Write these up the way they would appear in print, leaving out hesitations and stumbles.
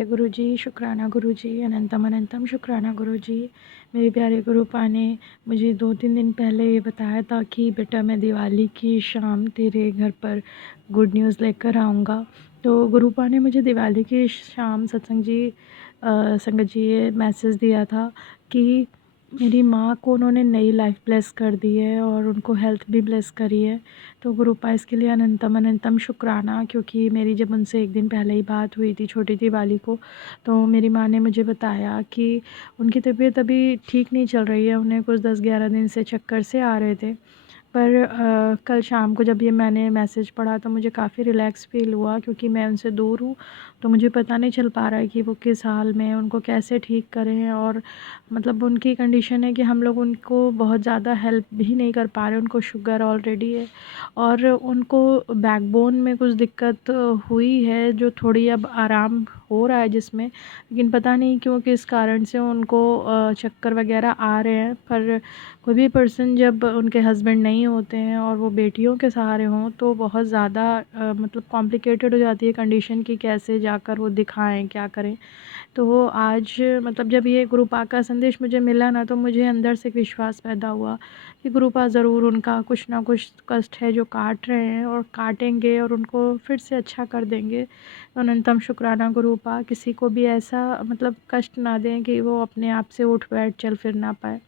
जय गुरु जी, शुक्राना गुरु जी, अनंतम अनंतम शुक्राना गुरु जी। मेरे प्यारे गुरुपा ने मुझे 2-3 दिन पहले ये बताया था कि बेटा मैं दिवाली की शाम तेरे घर पर गुड न्यूज़ लेकर आऊँगा। तो गुरुपा ने मुझे दिवाली की शाम संगत जी ये मैसेज दिया था कि मेरी माँ को उन्होंने नई लाइफ ब्लेस कर दी है और उनको हेल्थ भी ब्लेस करी है। तो गुरुपा इसके लिए अनंतम अनंतम शुक्राना, क्योंकि मेरी जब उनसे एक दिन पहले ही बात हुई थी छोटी दिवाली को, तो मेरी माँ ने मुझे बताया कि उनकी तबीयत अभी ठीक नहीं चल रही है, उन्हें कुछ 10-11 दिन से चक्कर से आ रहे थे। पर कल शाम को जब ये मैंने मैसेज पढ़ा तो मुझे काफ़ी रिलैक्स फ़ील हुआ, क्योंकि मैं उनसे दूर हूँ तो मुझे पता नहीं चल पा रहा है कि वो किस हाल में हैं, उनको कैसे ठीक करें। और मतलब उनकी कंडीशन है कि हम लोग उनको बहुत ज़्यादा हेल्प भी नहीं कर पा रहे, उनको शुगर ऑलरेडी है और उनको बैकबोन में कुछ दिक्कत हुई है जो थोड़ी अब आराम हो रहा है जिसमें, लेकिन पता नहीं क्यों किस कारण से उनको चक्कर वगैरह आ रहे हैं। पर कोई भी पर्सन जब उनके हस्बैंड नहीं होते हैं और वो बेटियों के सहारे हों तो बहुत ज़्यादा मतलब कॉम्प्लिकेटेड हो जाती है कंडीशन कि कैसे जाकर वो दिखाएं, क्या करें। तो आज मतलब जब ये गुरुपा का संदेश मुझे मिला ना, तो मुझे अंदर से एक विश्वास पैदा हुआ कि गुरुपा ज़रूर उनका कुछ ना कुछ कष्ट है जो काट रहे हैं और काटेंगे और उनको फिर से अच्छा कर देंगे। तो अनंतम शुक्राना गुरुपा, किसी को भी ऐसा मतलब कष्ट ना दें कि वो अपने आप से उठ बैठ चल फिर ना पाए।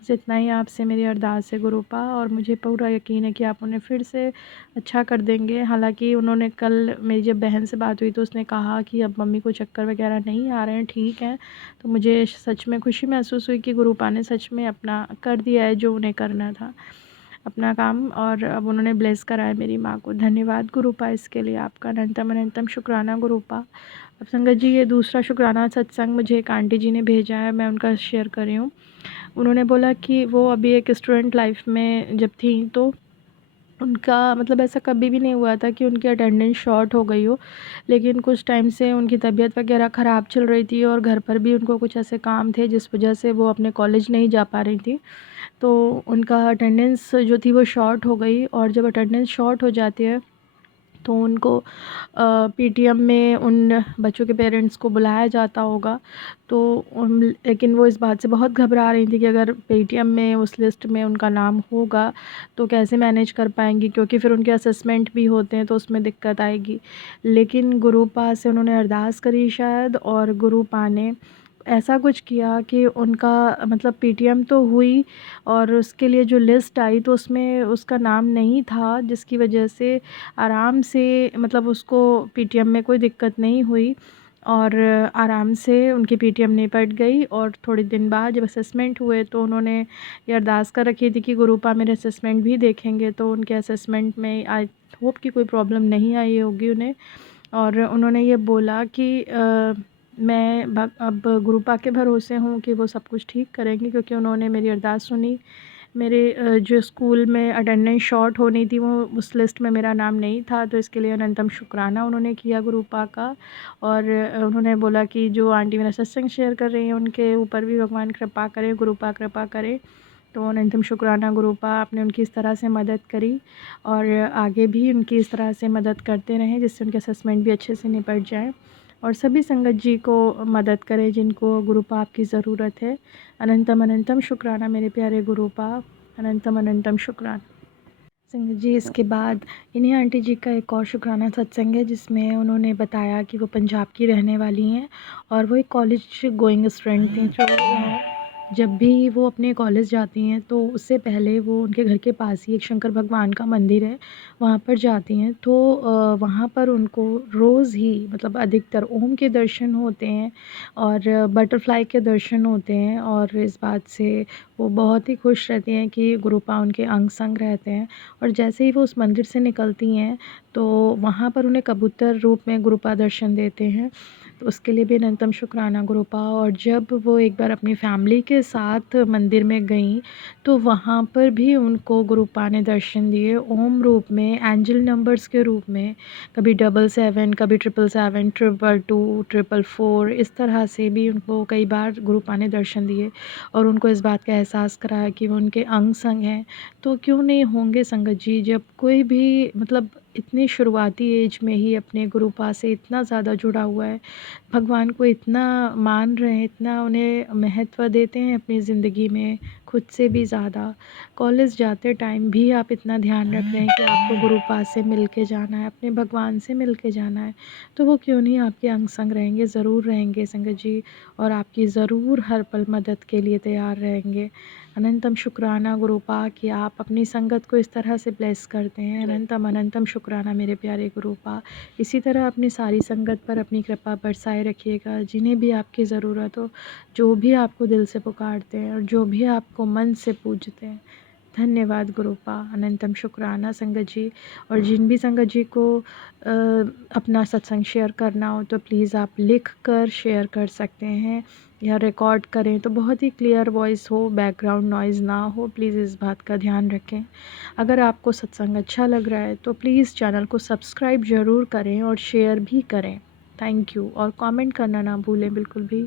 बस इतना ही आपसे मेरी अरदास है गुरुपा, और मुझे पूरा यकीन है कि आप उन्हें फिर से अच्छा कर देंगे। हालांकि उन्होंने कल मेरी जब बहन से बात हुई तो उसने कहा कि अब मम्मी को चक्कर वगैरह नहीं आ रहे हैं, ठीक हैं। तो मुझे सच में खुशी महसूस हुई कि गुरुपा ने सच में अपना कर दिया है जो उन्हें करना था, अपना काम, और अब उन्होंने ब्लेस करा है मेरी माँ को। धन्यवाद गुरुपा, इसके लिए आपका अनंतम अनंतम शुक्राना गुरुपा। अब संगत जी ये दूसरा शुक्राना सत्संग मुझे एक आंटी जी ने भेजा है, मैं उनका शेयर कर रही हूँ। उन्होंने बोला कि वो अभी एक स्टूडेंट लाइफ में जब थी तो उनका मतलब ऐसा कभी भी नहीं हुआ था कि उनकी अटेंडेंस शॉर्ट हो गई हो, लेकिन कुछ टाइम से उनकी तबीयत वगैरह ख़राब चल रही थी और घर पर भी उनको कुछ ऐसे काम थे जिस वजह से वो अपने कॉलेज नहीं जा पा रही थी। तो उनका अटेंडेंस जो थी वो शॉर्ट हो गई, और जब अटेंडेंस शॉर्ट हो जाती है तो उनको पीटीएम में उन बच्चों के पेरेंट्स को बुलाया जाता होगा। तो लेकिन वो इस बात से बहुत घबरा रही थी कि अगर पीटीएम में उस लिस्ट में उनका नाम होगा तो कैसे मैनेज कर पाएंगी, क्योंकि फिर उनके असेसमेंट भी होते हैं तो उसमें दिक्कत आएगी। लेकिन गुरुपा से उन्होंने अरदास करी शायद, और गुरुपा ने ऐसा कुछ किया कि उनका मतलब पीटीएम तो हुई और उसके लिए जो लिस्ट आई तो उसमें उसका नाम नहीं था, जिसकी वजह से आराम से मतलब उसको पीटीएम में कोई दिक्कत नहीं हुई और आराम से उनकी पीटीएम निपट गई। और थोड़े दिन बाद जब असेसमेंट हुए तो उन्होंने ये अरदास कर रखी थी कि गुरुपा मेरे असेसमेंट भी देखेंगे, तो उनके असेसमेंट में आई होप कि कोई प्रॉब्लम नहीं आई होगी उन्हें। और उन्होंने ये बोला कि मैं अब गुरुपा के भरोसे हूँ कि वो सब कुछ ठीक करेंगे, क्योंकि उन्होंने मेरी अरदास सुनी। मेरे जो स्कूल में अटेंडेंस शॉर्ट होनी थी वो उस लिस्ट में मेरा नाम नहीं था, तो इसके लिए अनंतम शुक्राना उन्होंने किया गुरुपा का। और उन्होंने बोला कि जो आंटी मेरा सत्संग शेयर कर रही हैं उनके ऊपर भी भगवान कृपा करे, गुरुपा कृपा करे। तो अनंतम शुक्राना गुरुपा, आपने उनकी इस तरह से मदद करी और आगे भी उनकी इस तरह से मदद करते रहें जिससे उनके असेसमेंट भी अच्छे से निपट जाएँ, और सभी संगत जी को मदद करें जिनको गुरुपा आपकी ज़रूरत है। अनंतम अनंतम शुक्राना मेरे प्यारे गुरुपा, अनंतम अनंतम शुक्राना। संगत जी इसके बाद इन्हीं आंटी जी का एक और शुक्राना सत्संग है जिसमें उन्होंने बताया कि वो पंजाब की रहने वाली हैं और वो एक कॉलेज गोइंग स्टूडेंट थी। जो जब भी वो अपने कॉलेज जाती हैं तो उससे पहले वो उनके घर के पास ही एक शंकर भगवान का मंदिर है, वहाँ पर जाती हैं। तो वहाँ पर उनको रोज़ ही मतलब अधिकतर ओम के दर्शन होते हैं और बटरफ्लाई के दर्शन होते हैं, और इस बात से वो बहुत ही खुश रहती हैं कि गुरुपा उनके अंग संग रहते हैं। और जैसे ही वो उस मंदिर से निकलती हैं तो वहाँ पर उन्हें कबूतर रूप में गुरुपा दर्शन देते हैं, तो उसके लिए भी अनंतम शुक्राना गुरुपा। और जब वो एक बार अपनी फैमिली के साथ मंदिर में गईं तो वहाँ पर भी उनको गुरुपा ने दर्शन दिए ओम रूप में, एंजल नंबर्स के रूप में, कभी 777, कभी 777, 222, 444, इस तरह से भी उनको कई बार गुरुपा ने दर्शन दिए और उनको इस बात का एहसास कराया कि वो उनके अंग संग हैं। तो क्यों नहीं होंगे संगत जी, जब कोई भी मतलब इतनी शुरुआती एज में ही अपने गुरुपा से इतना ज़्यादा जुड़ा हुआ है, भगवान को इतना मान रहे हैं, इतना उन्हें महत्व देते हैं अपनी ज़िंदगी में, खुद से भी ज़्यादा। कॉलेज जाते टाइम भी आप इतना ध्यान रख रहे हैं कि आपको गुरुपा से मिल के जाना है, अपने भगवान से मिल के जाना है, तो वो क्यों नहीं आपके अंग संग रहेंगे, ज़रूर रहेंगे संगत जी, और आपकी ज़रूर हर पल मदद के लिए तैयार रहेंगे। अनंतम शुक्राना गुरुपा कि आप अपनी संगत को इस तरह से ब्लेस करते हैं। अनंतम अनंतम शुक्राना मेरे प्यारे गुरुपा। इसी तरह अपनी सारी संगत पर अपनी कृपा बरसाए रखिएगा, जिन्हें भी आपकी ज़रूरत हो, जो भी आपको दिल से पुकारते हैं और जो भी आपको मन से पूजते हैं। धन्यवाद गुरुपा, अनंतम शुक्राना संगत जी। और जिन भी संगत जी को अपना सत्संग शेयर करना हो तो प्लीज़ आप लिख कर शेयर कर सकते हैं, या रिकॉर्ड करें तो बहुत ही क्लियर वॉइस हो, बैकग्राउंड नॉइज़ ना हो, प्लीज़ इस बात का ध्यान रखें। अगर आपको सत्संग अच्छा लग रहा है तो प्लीज़ चैनल को सब्सक्राइब ज़रूर करें और शेयर भी करें। थैंक यू, और कमेंट करना ना भूलें बिल्कुल भी।